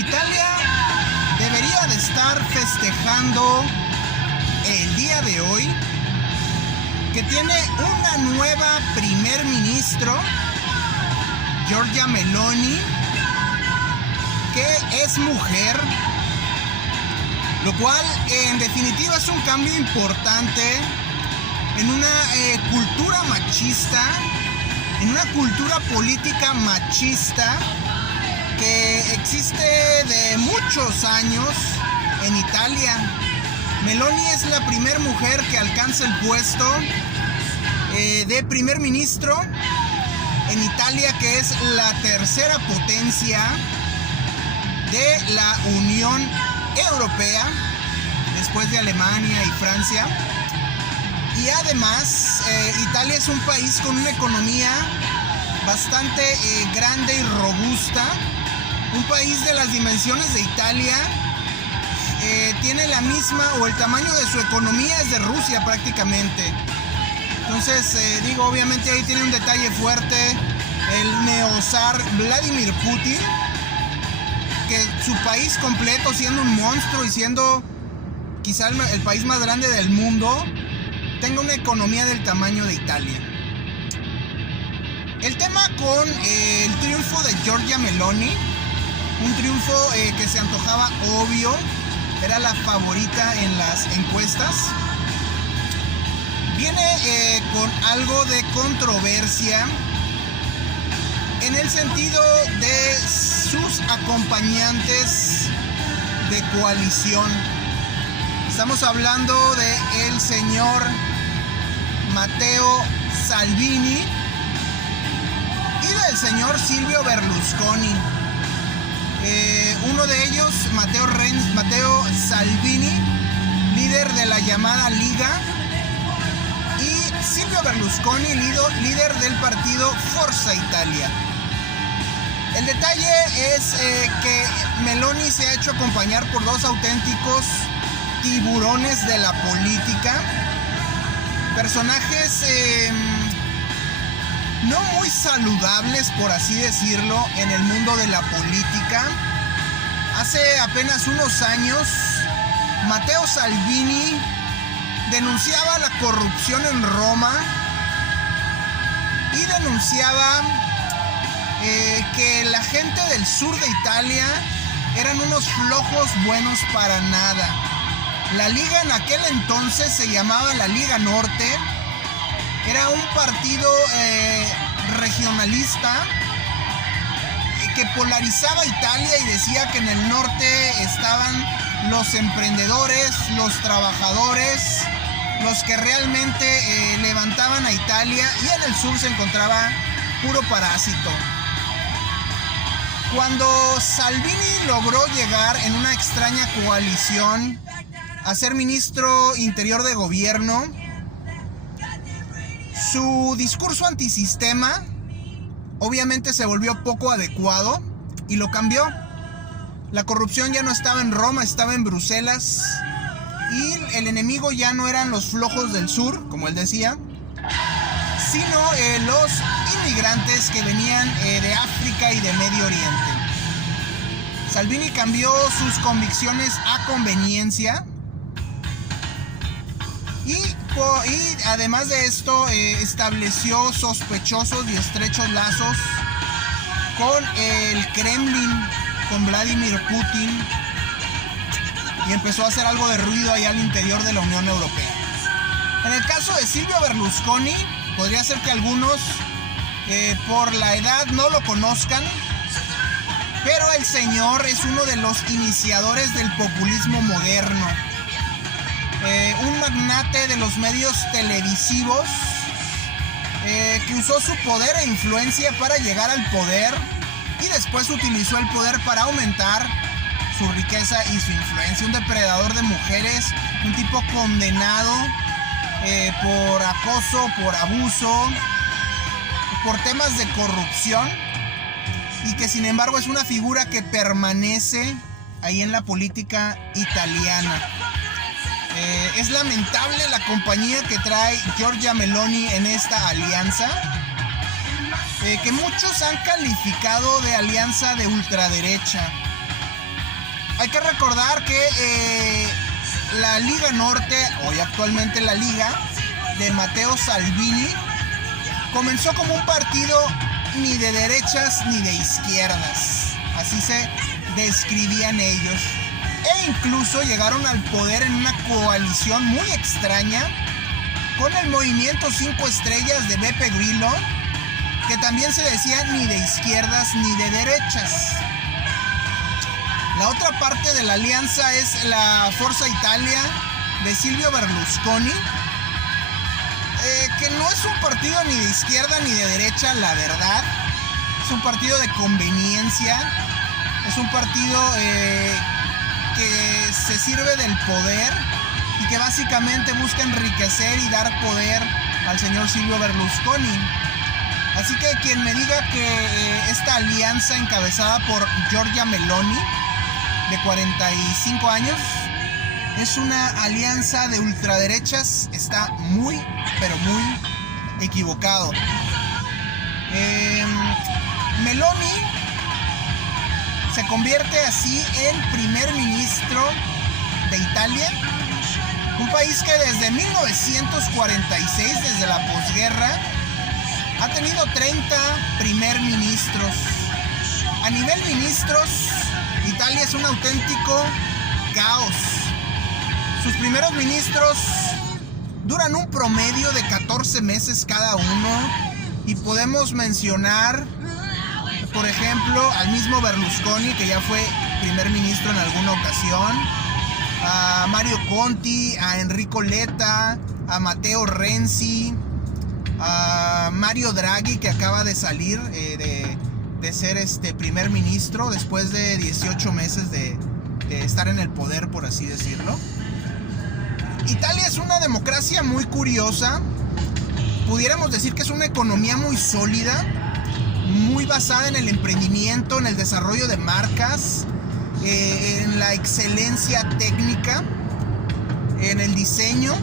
Italia debería de estar festejando el día de hoy que tiene una nueva primer ministro, Giorgia Meloni, que es mujer, lo cual en definitiva es un cambio importante en una cultura machista, en una cultura política machista que existe de muchos años en Italia. Meloni es la primera mujer que alcanza el puesto de primer ministro en Italia, que es la tercera potencia de la Unión Europea, después de Alemania y Francia. Y además, Italia es un país con una economía bastante grande y robusta. Un país de las dimensiones de Italia tiene la misma o el tamaño de su economía es de Rusia prácticamente. Entonces, obviamente ahí tiene un detalle fuerte el neozar Vladimir Putin, que su país completo, siendo un monstruo y siendo quizá el país más grande del mundo, tenga una economía del tamaño de Italia. El tema con el triunfo de Giorgia Meloni, un triunfo que se antojaba obvio, era la favorita en las encuestas, viene con algo de controversia en el sentido de sus acompañantes de coalición. Estamos hablando de el señor Matteo Salvini y del señor Silvio Berlusconi. Uno de ellos, Matteo Salvini, líder de la llamada Liga, y Silvio Berlusconi, líder del partido Forza Italia. El detalle es que Meloni se ha hecho acompañar por dos auténticos tiburones de la política, personajes no muy saludables, por así decirlo, en el mundo de la política. Hace apenas unos años, Matteo Salvini denunciaba la corrupción en Roma y denunciaba que la gente del sur de Italia eran unos flojos buenos para nada. La Liga en aquel entonces se llamaba la Liga Norte. Era un partido regionalista que polarizaba Italia y decía que en el norte estaban los emprendedores, los trabajadores, los que realmente levantaban a Italia, y en el sur se encontraba puro parásito. Cuando Salvini logró llegar en una extraña coalición a ser ministro interior de gobierno, su discurso antisistema obviamente se volvió poco adecuado y lo cambió. La corrupción ya no estaba en Roma, estaba en Bruselas, y el enemigo ya no eran los flojos del sur, como él decía, sino los inmigrantes que venían de África y de Medio Oriente. Salvini cambió sus convicciones a conveniencia y además de esto estableció sospechosos y estrechos lazos con el Kremlin, con Vladimir Putin, y empezó a hacer algo de ruido ahí al interior de la Unión Europea. En el caso de Silvio Berlusconi, podría ser que algunos por la edad no lo conozcan, pero el señor es uno de los iniciadores del populismo moderno. Un magnate de los medios televisivos que usó su poder e influencia para llegar al poder y después utilizó el poder para aumentar su riqueza y su influencia. Un depredador de mujeres, un tipo condenado por acoso, por abuso, por temas de corrupción, y que sin embargo es una figura que permanece ahí en la política italiana. Es lamentable la compañía que trae Giorgia Meloni en esta alianza, que muchos han calificado de alianza de ultraderecha. Hay que recordar que la Liga Norte, hoy actualmente la Liga de Matteo Salvini, comenzó como un partido ni de derechas ni de izquierdas, así se describían ellos, e incluso llegaron al poder en una coalición muy extraña con el movimiento 5 estrellas de Beppe Grillo, que también se decía ni de izquierdas ni de derechas. La otra parte de la alianza es la Forza Italia de Silvio Berlusconi, que no es un partido ni de izquierda ni de derecha, la verdad. Es un partido de conveniencia, es un partido que se sirve del poder y que básicamente busca enriquecer y dar poder al señor Silvio Berlusconi. Así que quien me diga que esta alianza encabezada por Giorgia Meloni, de 45 años, es una alianza de ultraderechas, está muy, pero muy equivocado. Meloni se convierte así en primer ministro de Italia, un país que desde 1946, desde la posguerra, ha tenido 30 primer ministros. A nivel ministros, Italia es un auténtico caos. Sus primeros ministros duran un promedio de 14 meses cada uno, y podemos mencionar, por ejemplo, al mismo Berlusconi, que ya fue primer ministro en alguna ocasión, a Mario Conti, a Enrico Letta, a Matteo Renzi, a Mario Draghi, que acaba de salir de ser primer ministro después de 18 meses de estar en el poder, por así decirlo. Italia es una democracia muy curiosa. Pudiéramos decir que es una economía muy sólida, muy basada en el emprendimiento, en el desarrollo de marcas, en la excelencia técnica, en el diseño.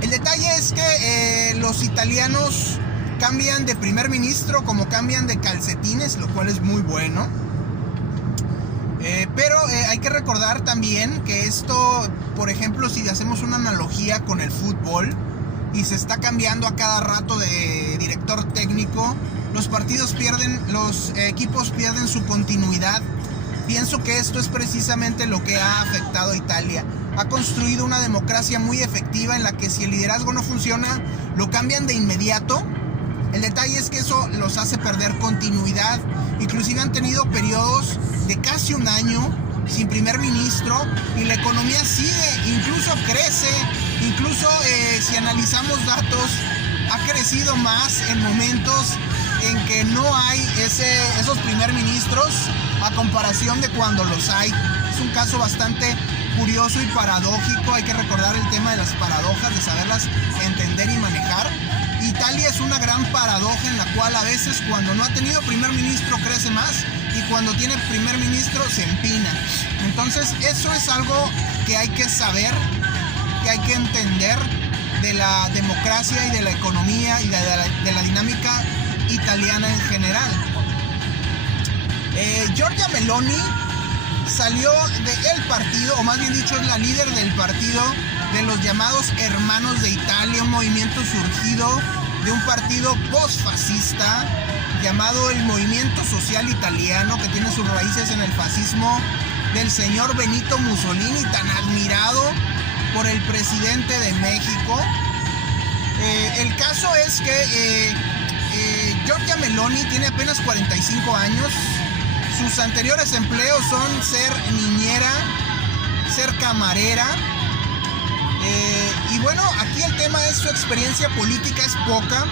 El detalle es que los italianos cambian de primer ministro como cambian de calcetines, lo cual es muy bueno. Pero hay que recordar también que esto, por ejemplo, si hacemos una analogía con el fútbol y se está cambiando a cada rato de director técnico, los equipos pierden su continuidad. Pienso que esto es precisamente lo que ha afectado a Italia. Ha construido una democracia muy efectiva en la que si el liderazgo no funciona, lo cambian de inmediato. El detalle es que eso los hace perder continuidad. Inclusive han tenido periodos de casi un año sin primer ministro y la economía sigue, incluso crece. Incluso si analizamos datos, ha crecido más en momentos en que no hay esos primer ministros a comparación de cuando los hay. Es un caso bastante curioso y paradójico. Hay que recordar el tema de las paradojas, de saberlas entender y manejar. Italia es una gran paradoja en la cual a veces cuando no ha tenido primer ministro crece más y cuando tiene primer ministro se empina. Entonces eso es algo que hay que saber, que hay que entender de la democracia y de la economía y de la dinámica italiana en general. Giorgia Meloni salió del partido, o más bien dicho es la líder del partido de los llamados Hermanos de Italia, un movimiento surgido de un partido postfascista llamado el Movimiento Social Italiano, que tiene sus raíces en el fascismo del señor Benito Mussolini, tan admirado por el presidente de México. El caso es que Giorgia Meloni tiene apenas 45 años. Sus anteriores empleos son ser niñera, ser camarera. Y bueno, aquí el tema es su experiencia política es poca.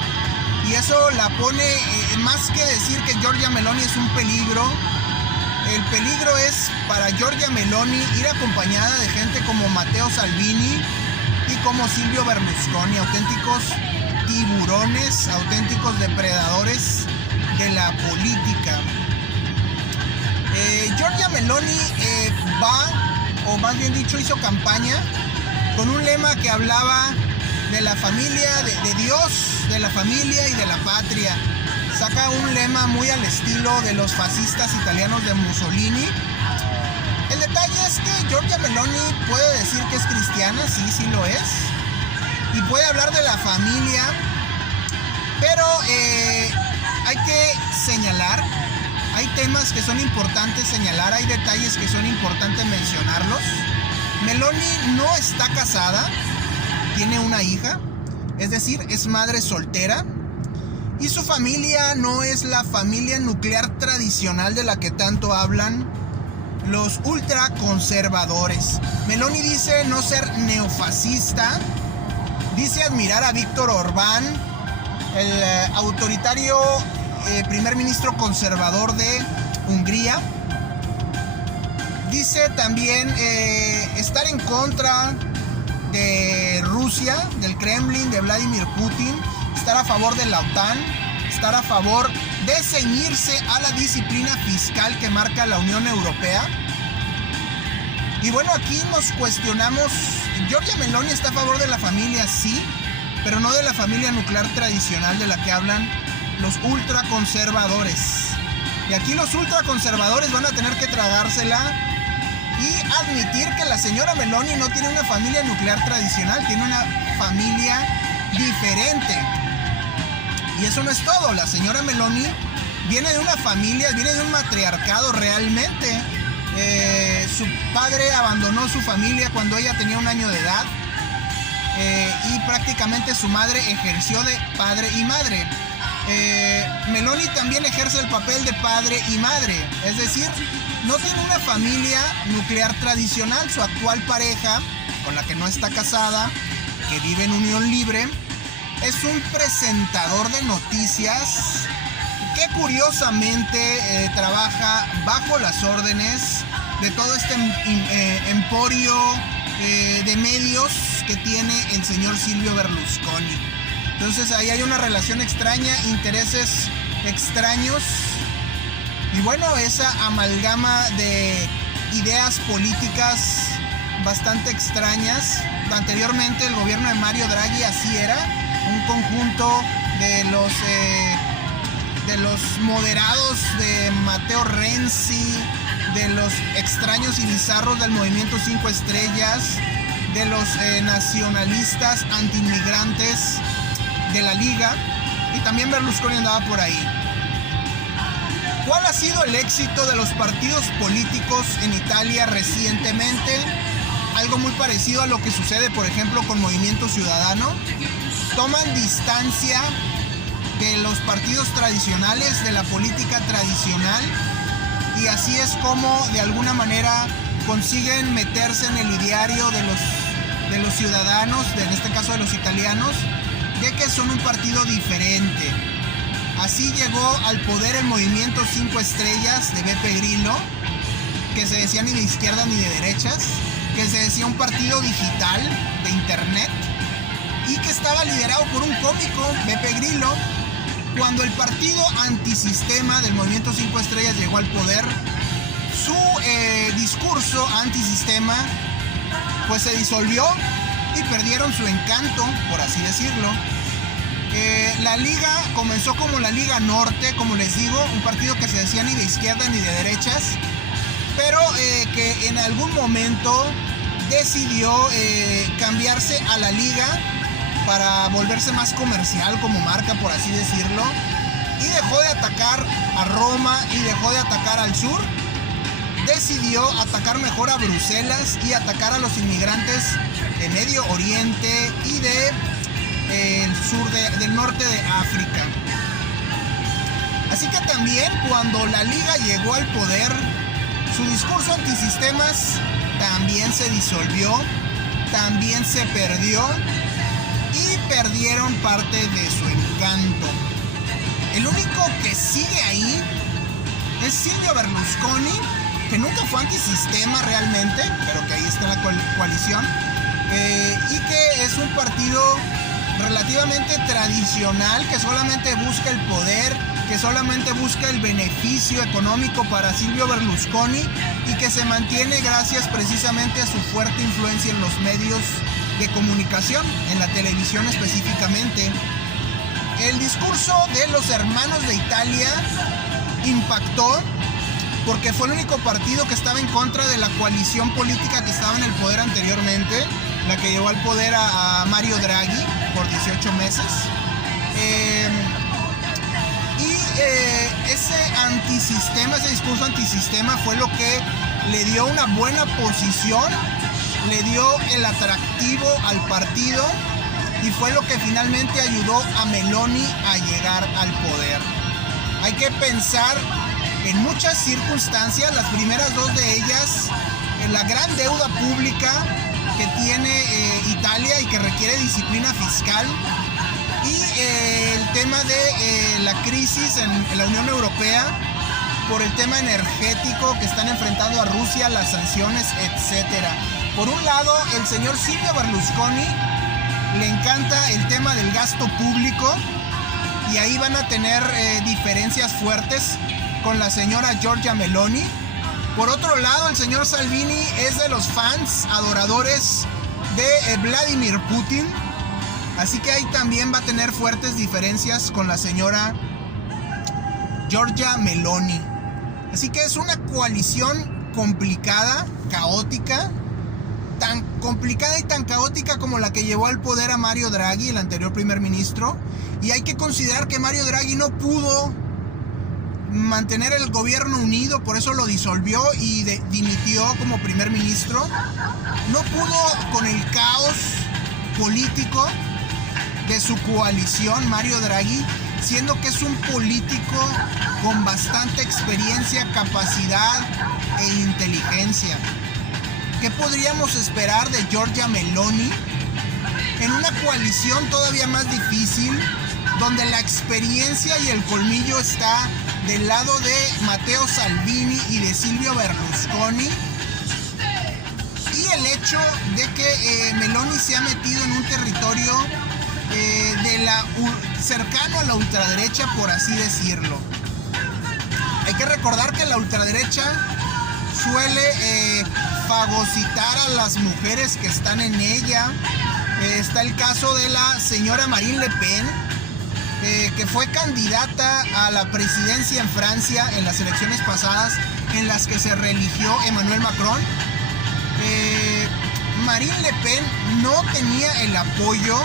Y eso la pone, más que decir que Giorgia Meloni es un peligro, el peligro es para Giorgia Meloni ir acompañada de gente como Matteo Salvini y como Silvio Berlusconi, auténticos tiburones, auténticos depredadores de la política. Giorgia Meloni o más bien dicho, hizo campaña con un lema que hablaba de la familia, de Dios, de la familia y de la patria. Saca un lema muy al estilo de los fascistas italianos de Mussolini. detalle es que Giorgia Meloni puede decir que es cristiana, sí lo es, y puede hablar de la familia, pero hay que señalar, hay temas que son importantes señalar, hay detalles que son importantes mencionarlos. Meloni no está casada, tiene una hija, es decir, es madre soltera, y su familia no es la familia nuclear tradicional de la que tanto hablan los ultraconservadores. Meloni dice no ser neofascista, dice admirar a Víctor Orbán, el autoritario primer ministro conservador de Hungría. Dice también estar en contra de Rusia, del Kremlin, de Vladimir Putin, estar a favor de la OTAN, estar a favor de ceñirse a la disciplina fiscal que marca la Unión Europea. Y bueno, aquí nos cuestionamos, Giorgia Meloni está a favor de la familia, sí, pero no de la familia nuclear tradicional de la que hablan los ultraconservadores. Y aquí los ultraconservadores van a tener que tragársela y admitir que la señora Meloni no tiene una familia nuclear tradicional, tiene una familia diferente. Y eso no es todo, la señora Meloni viene de una familia, viene de un matriarcado realmente. Su padre abandonó su familia cuando ella tenía 1 año de edad, y prácticamente su madre ejerció de padre y madre. Meloni también ejerce el papel de padre y madre, es decir, no tiene una familia nuclear tradicional. Su actual pareja, con la que no está casada, que vive en unión libre, es un presentador de noticias que curiosamente trabaja bajo las órdenes de todo este emporio de medios que tiene el señor Silvio Berlusconi. Entonces ahí hay una relación extraña, intereses extraños, y bueno, esa amalgama de ideas políticas bastante extrañas. Anteriormente el gobierno de Mario Draghi así era, un conjunto de los moderados de Matteo Renzi, de los extraños y bizarros del movimiento 5 estrellas, de los nacionalistas antiinmigrantes de la Liga, y también Berlusconi andaba por ahí. ¿Cuál ha sido el éxito de los partidos políticos en Italia recientemente? Algo muy parecido a lo que sucede, por ejemplo, con Movimiento Ciudadano. Toman distancia de los partidos tradicionales, de la política tradicional, y así es como de alguna manera consiguen meterse en el ideario de los ciudadanos, en este caso de los italianos, de que son un partido diferente. Así llegó al poder el movimiento 5 estrellas de Beppe Grillo, que se decía ni de izquierda ni de derechas, que se decía un partido digital de internet, y que estaba liderado por un cómico, Beppe Grillo. Cuando el partido antisistema del movimiento 5 estrellas llegó al poder, su discurso antisistema pues se disolvió y perdieron su encanto, por así decirlo. La Liga comenzó como la Liga Norte, como les digo, un partido que se decía ni de izquierda ni de derechas, pero que en algún momento decidió cambiarse a la Liga para volverse más comercial como marca, por así decirlo, y dejó de atacar a Roma y dejó de atacar al sur. Decidió atacar mejor a Bruselas y atacar a los inmigrantes de Medio Oriente y del norte de África. Así que también cuando la Liga llegó al poder, su discurso antisistemas también se disolvió, también se perdió, y perdieron parte de su encanto. El único que sigue ahí es Silvio Berlusconi, que nunca fue antisistema realmente, pero que ahí está la coalición, y que es un partido relativamente tradicional, que solamente busca el poder, que solamente busca el beneficio económico para Silvio Berlusconi, y que se mantiene gracias precisamente a su fuerte influencia en los medios de comunicación, en la televisión específicamente. El discurso de los hermanos de Italia impactó, porque fue el único partido que estaba en contra de la coalición política que estaba en el poder anteriormente, la que llevó al poder a Mario Draghi por 18 meses. Ese antisistema, ese discurso antisistema fue lo que le dio una buena posición, le dio el atractivo al partido y fue lo que finalmente ayudó a Meloni a llegar al poder. Hay que pensar en muchas circunstancias, las primeras dos de ellas, en la gran deuda pública que tiene Italia y que requiere disciplina fiscal, y el tema de la crisis en la Unión Europea por el tema energético que están enfrentando a Rusia, las sanciones, etc. Por un lado, el señor Silvio Berlusconi le encanta el tema del gasto público y ahí van a tener diferencias fuertes con la señora Giorgia Meloni. Por otro lado, el señor Salvini es de los fans adoradores de Vladimir Putin, así que ahí también va a tener fuertes diferencias con la señora Giorgia Meloni. Así que es una coalición complicada, caótica, tan complicada y tan caótica como la que llevó al poder a Mario Draghi, el anterior primer ministro. Y hay que considerar que Mario Draghi no pudo mantener el gobierno unido, por eso lo disolvió y dimitió como primer ministro. No pudo con el caos político de su coalición Mario Draghi, siendo que es un político con bastante experiencia, capacidad e inteligencia. ¿Qué podríamos esperar de Giorgia Meloni en una coalición todavía más difícil, donde la experiencia y el colmillo está del lado de Matteo Salvini y de Silvio Berlusconi? Y el hecho de que Meloni se ha metido en un territorio cercano a la ultraderecha, por así decirlo. Hay que recordar que la ultraderecha suele fagocitar a las mujeres que están en ella. Está el caso de la señora Marine Le Pen, que fue candidata a la presidencia en Francia en las elecciones pasadas, en las que se reeligió Emmanuel Macron. Marine Le Pen no tenía el apoyo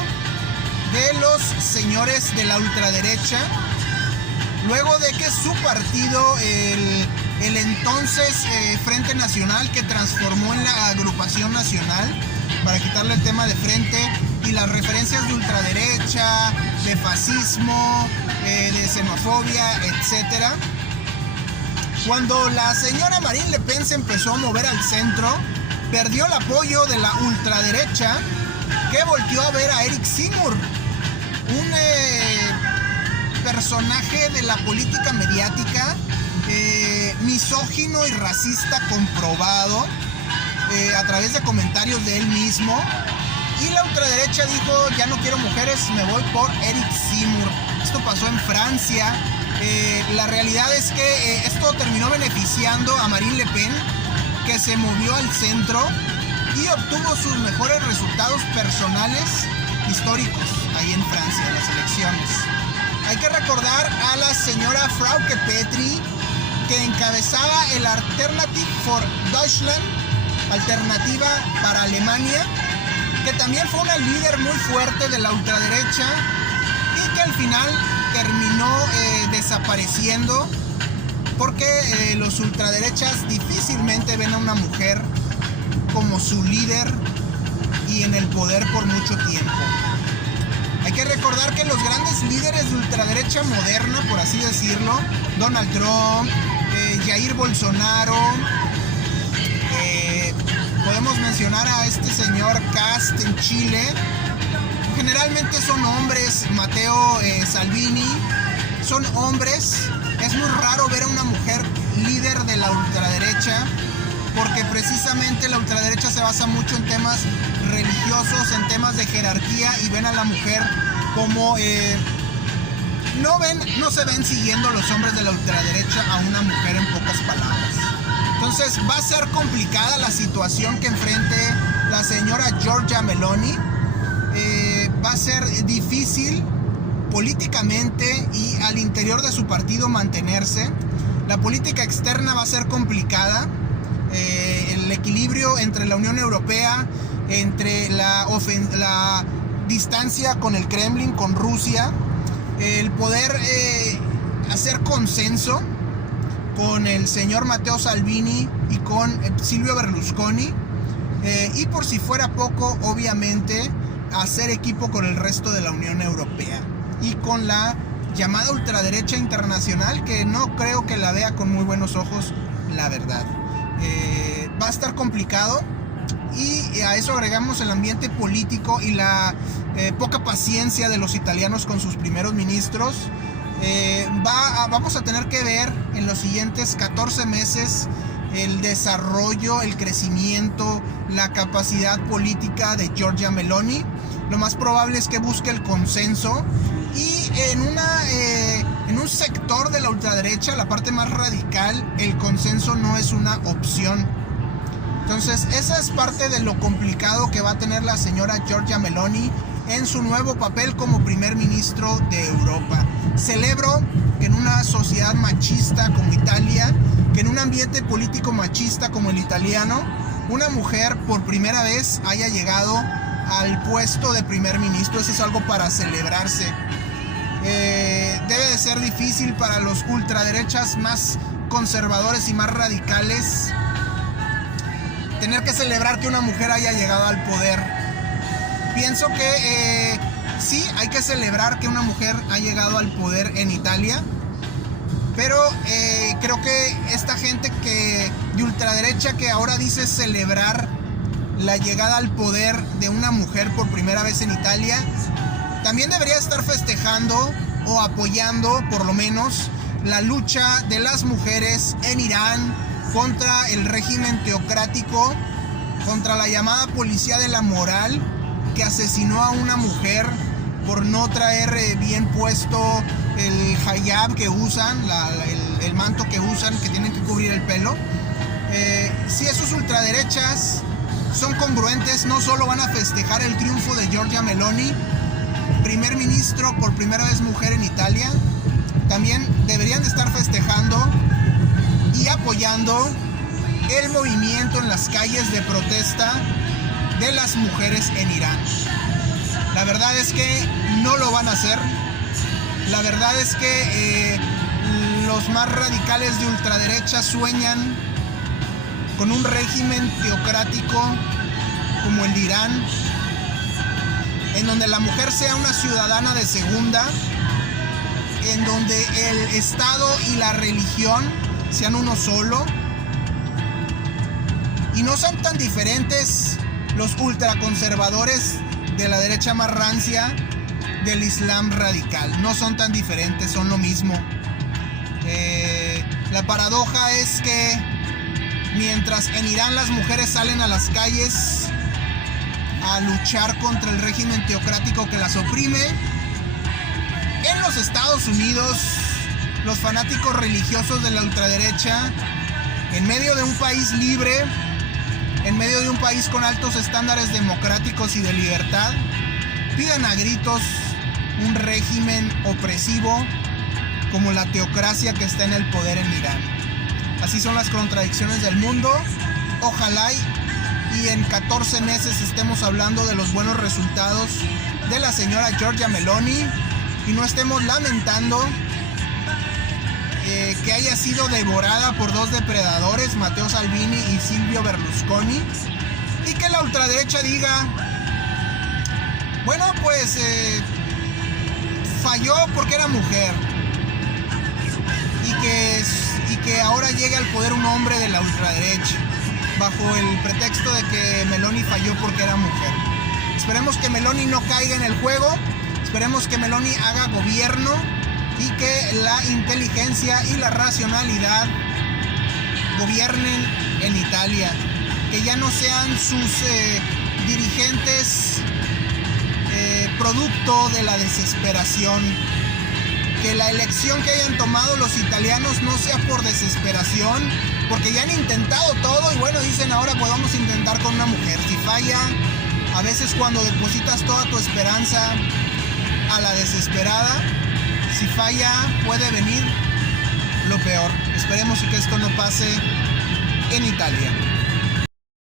de los señores de la ultraderecha, luego de que su partido, el entonces Frente Nacional, que transformó en la Agrupación Nacional para quitarle el tema de frente y las referencias de ultraderecha, de fascismo, de xenofobia, etc. Cuando la señora Marine Le Pen se empezó a mover al centro, perdió el apoyo de la ultraderecha, que volteó a ver a Eric Zemmour, un personaje de la política mediática, misógino y racista comprobado, a través de comentarios de él mismo. Y la ultraderecha dijo: ya no quiero mujeres, me voy por Eric Zemmour. Esto pasó en Francia. La realidad es que esto terminó beneficiando a Marine Le Pen, que se movió al centro y obtuvo sus mejores resultados personales históricos ahí en Francia, en las elecciones. Hay que recordar a la señora Frauke Petry, que encabezaba el Alternative for Deutschland, alternativa para Alemania, que también fue una líder muy fuerte de la ultraderecha y que al final terminó desapareciendo, porque los ultraderechas difícilmente ven a una mujer como su líder y en el poder por mucho tiempo. Hay que recordar que los grandes líderes de ultraderecha moderna, por así decirlo, Donald Trump, Jair Bolsonaro, podemos mencionar a este señor Kast en Chile, generalmente son hombres. Matteo Salvini, son hombres. Es muy raro ver a una mujer líder de la ultraderecha, porque precisamente la ultraderecha se basa mucho en temas religiosos, en temas de jerarquía, y ven a la mujer como no se ven siguiendo los hombres de la ultraderecha a una mujer, en pocas palabras. Entonces va a ser complicada la situación que enfrente la señora Giorgia Meloni. Va a ser difícil políticamente y al interior de su partido mantenerse. La política externa va a ser complicada. El equilibrio entre la Unión Europea, entre la distancia con el Kremlin, con Rusia, el poder hacer consenso con el señor Matteo Salvini y con Silvio Berlusconi, y por si fuera poco, obviamente, hacer equipo con el resto de la Unión Europea y con la llamada ultraderecha internacional, que no creo que la vea con muy buenos ojos, la verdad. Va a estar complicado, y a eso agregamos el ambiente político y la poca paciencia de los italianos con sus primeros ministros. Vamos a tener que ver en los siguientes 14 meses el desarrollo, el crecimiento, la capacidad política de Giorgia Meloni. Lo más probable es que busque el consenso, y en un sector de la ultraderecha, la parte más radical, el consenso no es una opción. Entonces, esa es parte de lo complicado que va a tener la señora Giorgia Meloni en su nuevo papel como primer ministro de Europa. Celebro que en una sociedad machista como Italia, que en un ambiente político machista como el italiano, una mujer por primera vez haya llegado al puesto de primer ministro. Eso es algo para celebrarse. Debe de ser difícil para los ultraderechas más conservadores y más radicales tener que celebrar que una mujer haya llegado al poder. Pienso que sí, hay que celebrar que una mujer ha llegado al poder en Italia, pero creo que esta gente de ultraderecha que ahora dice celebrar la llegada al poder de una mujer por primera vez en Italia, también debería estar festejando o apoyando, por lo menos, la lucha de las mujeres en Irán contra el régimen teocrático, contra la llamada policía de la moral, que asesinó a una mujer por no traer bien puesto el hijab que usan, el manto que usan, que tienen que cubrir el pelo. Si esos ultraderechas son congruentes, no solo van a festejar el triunfo de Giorgia Meloni, primer ministro por primera vez mujer en Italia, también deberían de estar festejando y apoyando el movimiento en las calles de protesta de las mujeres en Irán. La verdad es que no lo van a hacer. La verdad es que los más radicales de ultraderecha sueñan con un régimen teocrático como el de Irán, en donde la mujer sea una ciudadana de segunda, en donde el Estado y la religión sean uno solo, y no sean tan diferentes los ultraconservadores de la derecha más rancia del Islam radical. No son tan diferentes, son lo mismo. La paradoja es que mientras en Irán las mujeres salen a las calles a luchar contra el régimen teocrático que las oprime, en los Estados Unidos los fanáticos religiosos de la ultraderecha, en medio de un país libre, en medio de un país con altos estándares democráticos y de libertad, piden a gritos un régimen opresivo como la teocracia que está en el poder en Irán. Así son las contradicciones del mundo. Ojalá y en 14 meses estemos hablando de los buenos resultados de la señora Giorgia Meloni y no estemos lamentando que haya sido devorada por dos depredadores, Matteo Salvini y Silvio Berlusconi, y que la ultraderecha diga, bueno, pues falló porque era mujer, y que ahora llegue al poder un hombre de la ultraderecha bajo el pretexto de que Meloni falló porque era mujer. Esperemos que Meloni no caiga en el juego, esperemos que Meloni haga gobierno y que la inteligencia y la racionalidad gobiernen en Italia, que ya no sean sus dirigentes producto de la desesperación, que la elección que hayan tomado los italianos no sea por desesperación, porque ya han intentado todo y bueno, dicen ahora pues vamos a intentar con una mujer. Si falla, a veces cuando depositas toda tu esperanza a la desesperada, si falla puede venir lo peor. Esperemos que esto no pase en Italia.